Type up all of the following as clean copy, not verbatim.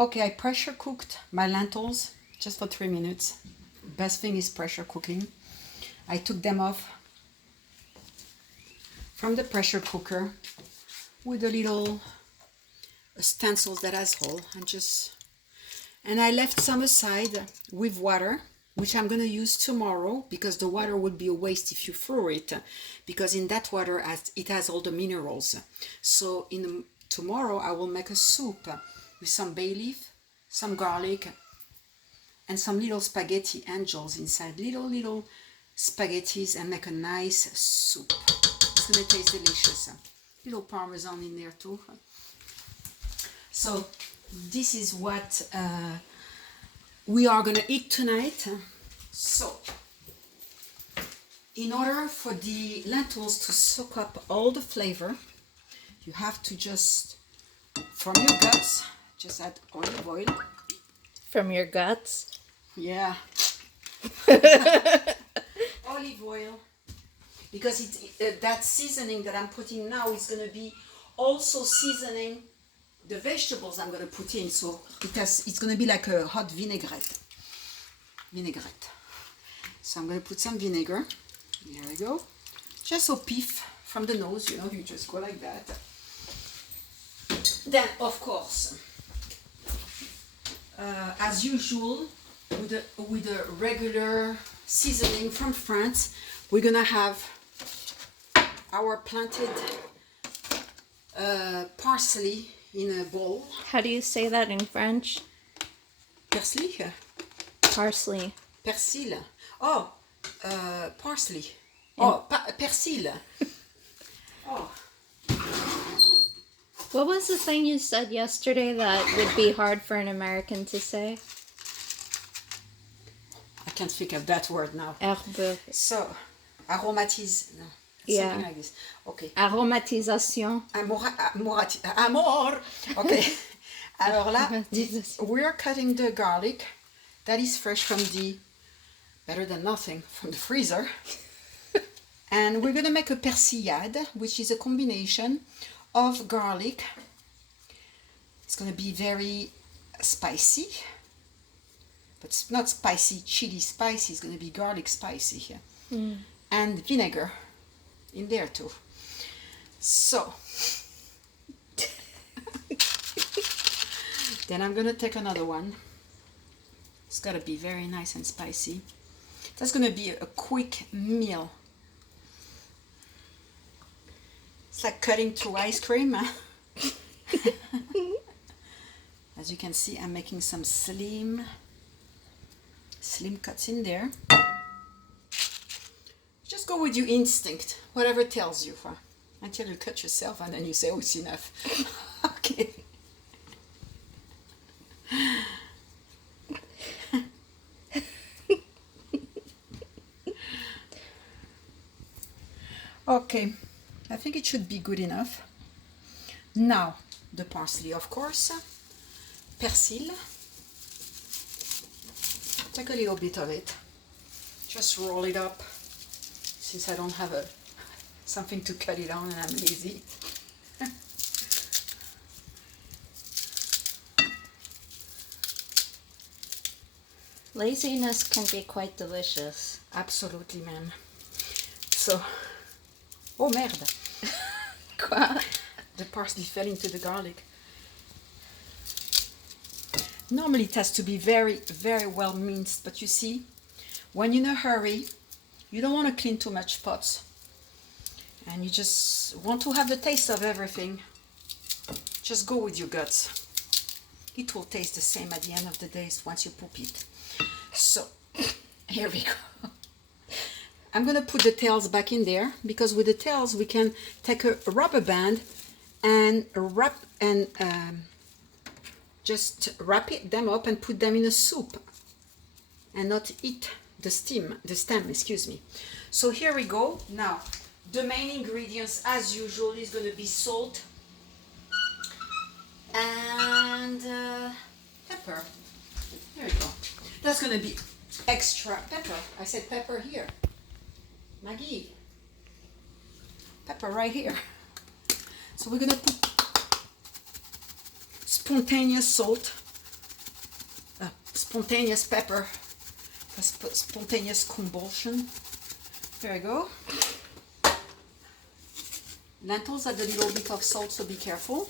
Okay, I pressure cooked my lentils just for 3 minutes. Best thing is pressure cooking. I took them off from the pressure cooker with a little stencil that has hole and I left some aside with water, which I'm going to use tomorrow because the water would be a waste if you throw it, because in that water it has all the minerals. So tomorrow I will make a soup with some bay leaf, some garlic, and some little spaghetti angels inside, little spaghettis, and make a nice soup. It's going to taste delicious. Little parmesan in there too. So this is what we are going to eat tonight. So in order for the lentils to soak up all the flavor, you have to just, from your guts, just add olive oil. From your guts? Yeah. Olive oil. Because that seasoning that I'm putting now is going to be also seasoning the vegetables I'm going to put in. So it's going to be like a hot vinaigrette. So I'm going to put some vinegar. Here we go. Just so piff from the nose, you just go like that. Then, of course, as usual, with a regular seasoning from France, we're going to have our planted parsley in a bowl. How do you say that in French? Parsley? Parsley. Persil. Oh, parsley. Oh, persil. Oh. What was the thing you said yesterday that would be hard for an American to say? I can't think of that word now. Herbe. So, aromatize. No, something like this. Okay. Aromatisation. Amor. Okay. Alors là, we're cutting the garlic that is fresh from the, better than nothing, from the freezer. And we're going to make a persillade, which is a combination of garlic. It's going to be very spicy, but it's not spicy chili spicy. It's going to be garlic spicy here. And vinegar in there too. So then I'm going to take another one. It's got to be very nice and spicy. That's going to be a quick meal. It's like cutting through ice cream. As you can see, I'm making some slim cuts in there. Just go with your instinct, whatever tells you, until you cut yourself and then you say, oh, it's enough. Okay. Okay, I think it should be good enough. Now, the parsley, of course. Persil. Take a little bit of it. Just roll it up, since I don't have something to cut it on and I'm lazy. Laziness can be quite delicious. Absolutely, ma'am. So, oh merde. Quoi? The parsley fell into the garlic. Normally it has to be very, very well minced, but you see, when you're in a hurry, you don't want to clean too much pots. And you just want to have the taste of everything. Just go with your guts. It will taste the same at the end of the day once you poop it. So, here we go. I'm going to put the tails back in there, because with the tails we can take a rubber band and just wrap them up and put them in a soup and not eat the stem, excuse me. So here we go. Now, the main ingredients, as usual, is going to be salt and pepper. There we go. That's going to be extra pepper. I said pepper here. Maggie. Pepper right here. So we're going to put spontaneous salt spontaneous pepper, spontaneous combustion. There you go. Lentils add a little bit of salt, so be careful.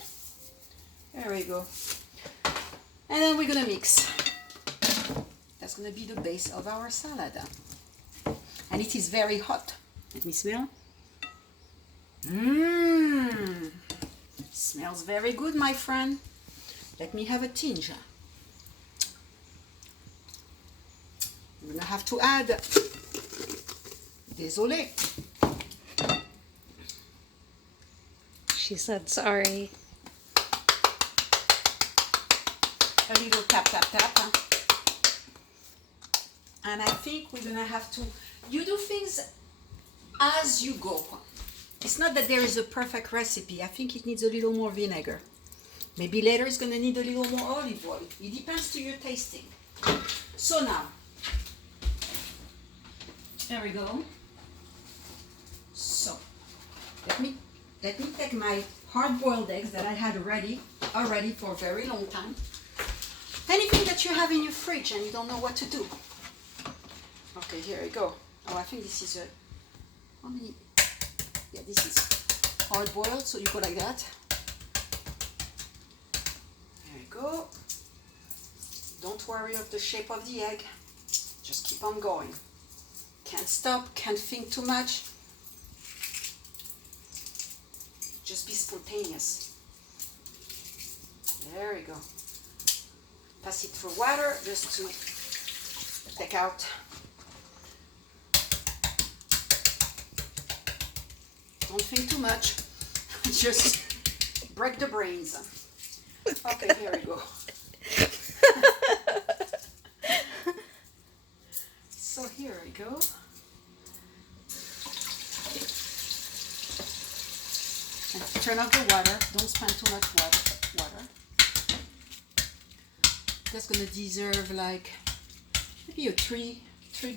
There we go. And then we're gonna mix. That's gonna be the base of our salad. And it is very hot. Let me smell. Mmm. Smells very good, my friend. Let me have a tinge. I'm gonna have to add. Désolé. She said sorry. A little tap, tap, tap. And I think we're gonna have to, you do things as you go. It's not that there is a perfect recipe. I think it needs a little more vinegar. Maybe later it's gonna need a little more olive oil. It depends to your tasting. So now, there we go. So, let me take my hard-boiled eggs that I had already for a very long time. Anything that you have in your fridge and you don't know what to do. Okay, here we go. Oh, I think this is a, how many? Yeah, this is hard-boiled, so you go like that. There you go. Don't worry of the shape of the egg. Just keep on going. Can't stop, can't think too much. Just be spontaneous. There we go. Pass it through water just to take out. Don't think too much. Just break the brains. Okay, here we go. So here we go. And turn off the water. Don't spend too much water. That's gonna deserve like maybe a three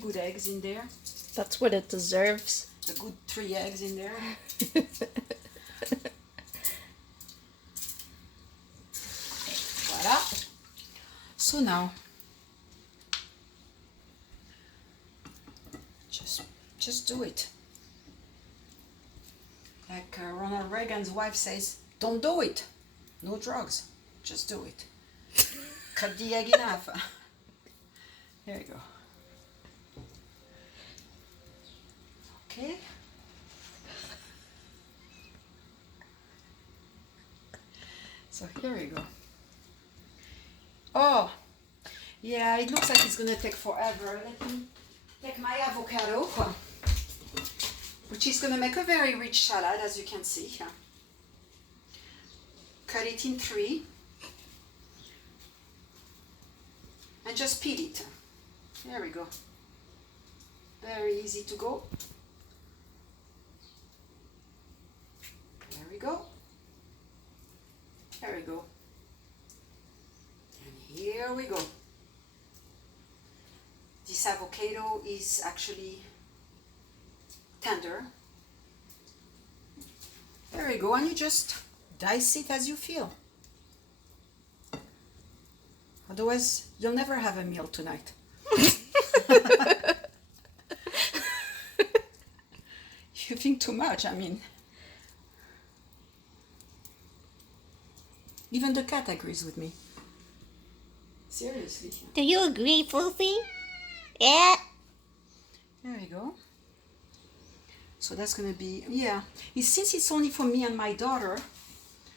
good eggs in there. That's what it deserves. A good 3 eggs in there. Voila. So now, just do it. Like Ronald Reagan's wife says, don't do it. No drugs. Just do it. Cut the egg in half. There you go. Okay. So here we go. Oh, yeah, it looks like it's gonna take forever. Let me take my avocado, which is gonna make a very rich salad, as you can see. Cut it in 3 and just peel it. There we go. Very easy to go. There we go. There we go. And here we go. This avocado is actually tender. There we go, and you just dice it as you feel. Otherwise, you'll never have a meal tonight. You think too much, I mean. Even the cat agrees with me. Seriously. Do you agree, Floofy? Yeah. There we go. So that's gonna be, yeah. Since it's only for me and my daughter,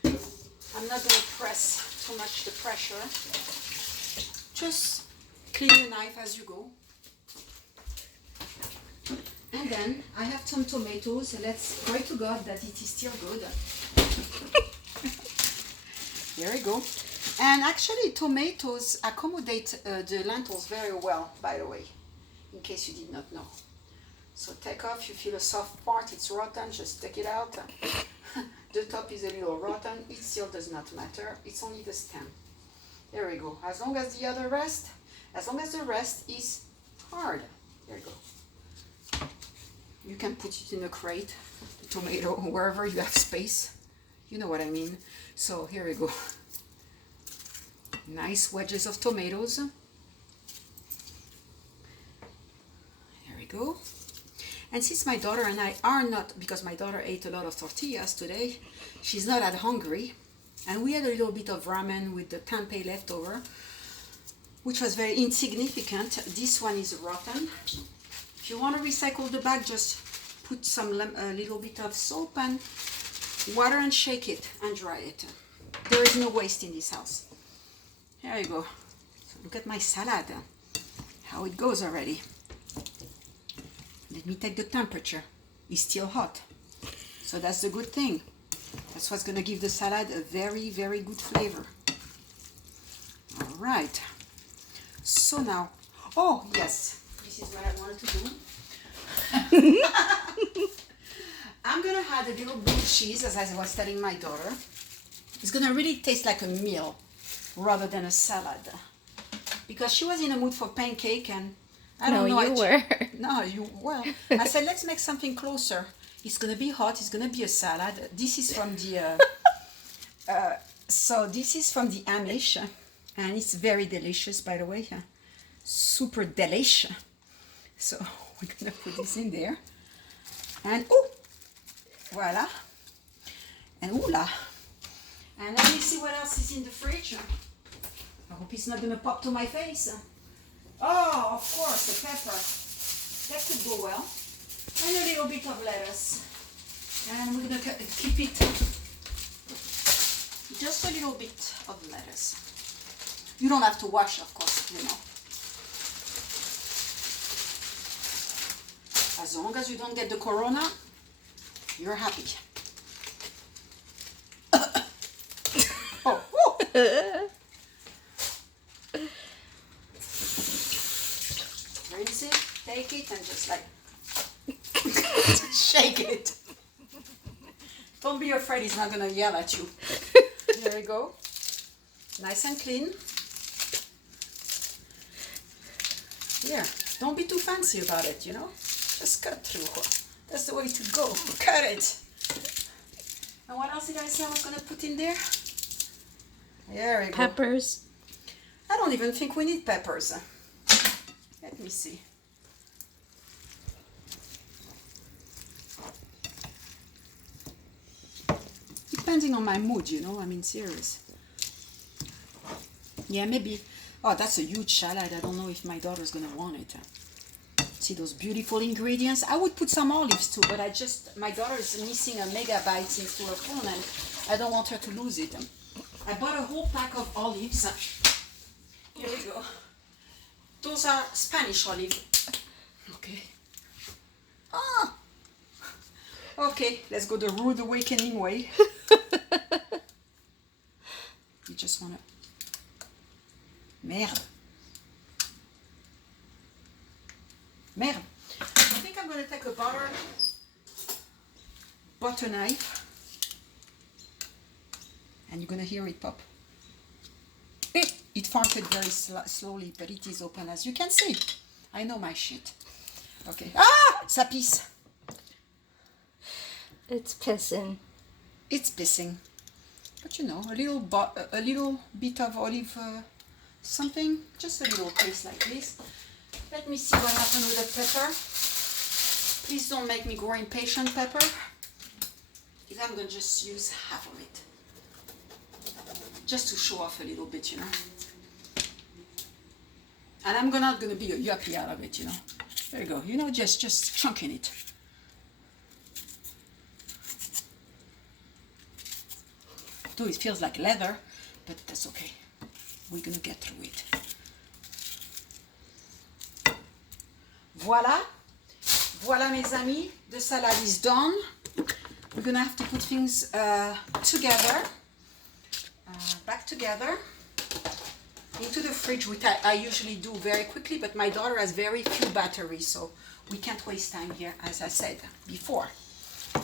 I'm not gonna press too much the pressure. Just clean the knife as you go. And then I have some tomatoes. Let's pray to God that it is still good. There we go. And actually tomatoes accommodate the lentils very well, by the way, in case you did not know. So take off, you feel a soft part, it's rotten, just take it out. The top is a little rotten, it still does not matter, it's only the stem. There we go. As long as the rest is hard. There you go. You can put it in a crate, the tomato, wherever you have space. You know what I mean. So here we go. Nice wedges of tomatoes. go. And since my daughter and I are not, because my daughter ate a lot of tortillas today, she's not that hungry. And we had a little bit of ramen with the tempeh left over, which was very insignificant. This one is rotten. If you want to recycle the bag, just put a little bit of soap and water and shake it and dry it. There is no waste in this house. There you go. So look at my salad, how it goes already. Let me take the temperature. It's still hot. So that's the good thing. That's what's going to give the salad a very, very good flavor. All right. So now, oh yes, this is what I wanted to do. I'm going to add a little blue cheese, as I was telling my daughter. It's going to really taste like a meal rather than a salad. Because she was in a mood for pancake and I don't know. You were. No, you were. I said, let's make something closer. It's going to be hot. It's going to be a salad. This is from the... so this is from the Amish. And it's very delicious, by the way. Super delish. So we're going to put this in there. And, oh, voila. And ooh-la. And let me see what else is in the fridge. I hope it's not going to pop to my face. Oh, of course, the pepper. That could go well. And a little bit of lettuce. And we're going to keep it just a little bit of lettuce. You don't have to wash, of course, you know. As long as you don't get the corona, you're happy. Oh, oh. Rinse it, take it, and just like shake it. Don't be afraid, he's not gonna yell at you. There you go. Nice and clean. Yeah, don't be too fancy about it, you know. Just cut through. That's the way to go. Cut it. And what else did I say I was gonna put in there? There we go. Peppers. I don't even think we need peppers. Let me see. Depending on my mood, you know, I mean, serious. Yeah, maybe. Oh, that's a huge salad. I don't know if my daughter's gonna want it. See those beautiful ingredients? I would put some olives too, but my daughter is missing a megabyte into her phone and I don't want her to lose it. I bought a whole pack of olives. Here we go. Those are Spanish olives. Okay. Ah! Okay, let's go the rude awakening way. You just want to... Merde. Merde. I think I'm going to take a butter knife. And you're going to hear it pop. It farted very slowly, but it is open as you can see. I know my shit. Okay. Ah! Ça pisse. It's pissing. It's pissing. But you know, a little bit of olive something. Just a little taste like this. Let me see what happened with the pepper. Please don't make me grow impatient, pepper. Because I'm going to just use half of it. Just to show off a little bit, you know. And I'm not going to be a yuppie out of it, you know. There you go. You know, just chunking it. Though it feels like leather, but that's okay. We're going to get through it. Voila. Voila, mes amis. The salad is done. We're going to have to put things together. Back together. Into the fridge, which I usually do very quickly, but my daughter has very few batteries, so we can't waste time here, as I said before.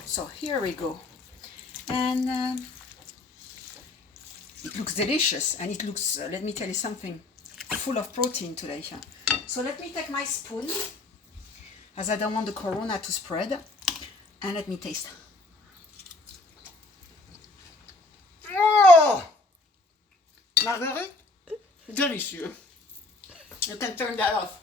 So here we go. And it looks delicious, and it looks, let me tell you something, full of protein today. So let me take my spoon, as I don't want the corona to spread, and let me taste. Oh! Marguerite? Delicious. You can turn that off.